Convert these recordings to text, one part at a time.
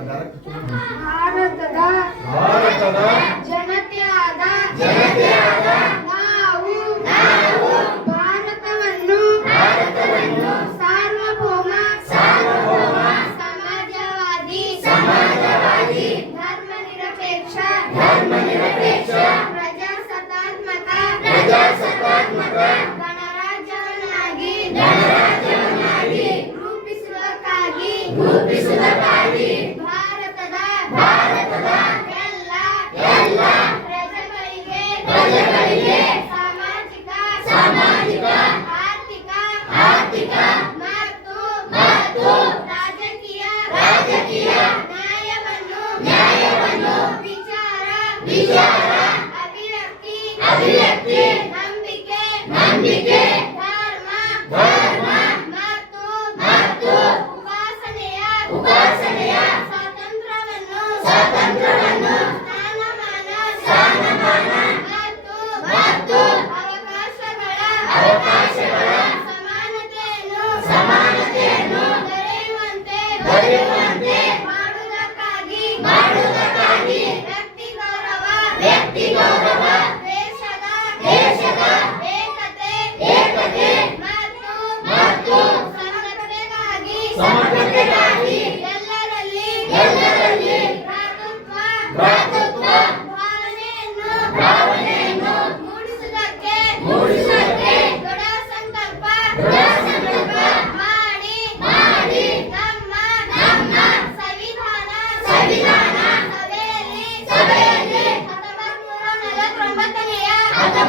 ಭಾರತದ ಭಾರತದ ಜನತೆಯಾದ ಜನತೆಯಾದ ನಾವು ನಾವು ಭಾರತವನ್ನು ಭಾರತವನ್ನು ಸಾರ್ವಭೌಮ ಸಾರ್ವಭೌಮ ಸಮಾಜವಾದಿ ಸಮಾಜವಾದಿ ಧರ್ಮ ನಿರಪೇಕ್ಷ ಧರ್ಮ ನಿರಪೇಕ್ಷ ಪ್ರಜಾಸತ್ತಾತ್ಮಕ ಪ್ರಜಾಸತ್ತಾತ್ಮಕ ಗಣರಾಜ್ಯವನ್ನಾಗಿ ಗಣರಾಜ್ಯವನ್ನಾಗಿ ರೂಪಿಸುವುದಕ್ಕಾಗಿ ರೂಪಿಸುವುದಕ್ಕಾಗಿ Yeah.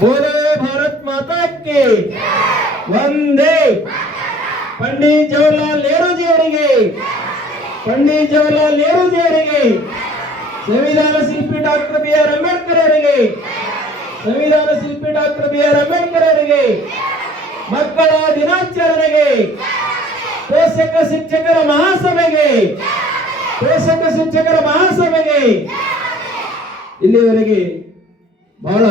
बोले भारत माता के ವಂದೇ ಪಂಡಿತ್ ಜವಾಹರ್ಲಾಲ್ ನೆಹರೂಜಿ ಅವರಿಗೆ ಪಂಡಿತ್ ಜವಾಹರ್ಲಾಲ್ ನೆಹರೂಜಿ ಅವರಿಗೆ ಸಂವಿಧಾನ ಶಿಲ್ಪಿ ಡಾಕ್ಟರ್ ಬಿ ಆರ್ ಅಂಬೇಡ್ಕರ್ ಅವರಿಗೆ ಸಂವಿಧಾನ ಶಿಲ್ಪಿ ಡಾಕ್ಟರ್ ಬಿ ಆರ್ ಅಂಬೇಡ್ಕರ್ ಅವರಿಗೆ ಮಕ್ಕಳ ದಿನಾಚರಣೆಗೆ ಪೋಷಕ ಶಿಕ್ಷಕರ ಮಹಾಸಭೆಗೆ ಪೋಷಕ ಶಿಕ್ಷಕರ ಮಹಾಸಭೆಗೆ ಇಲ್ಲಿವರೆಗೆ ಬಹಳ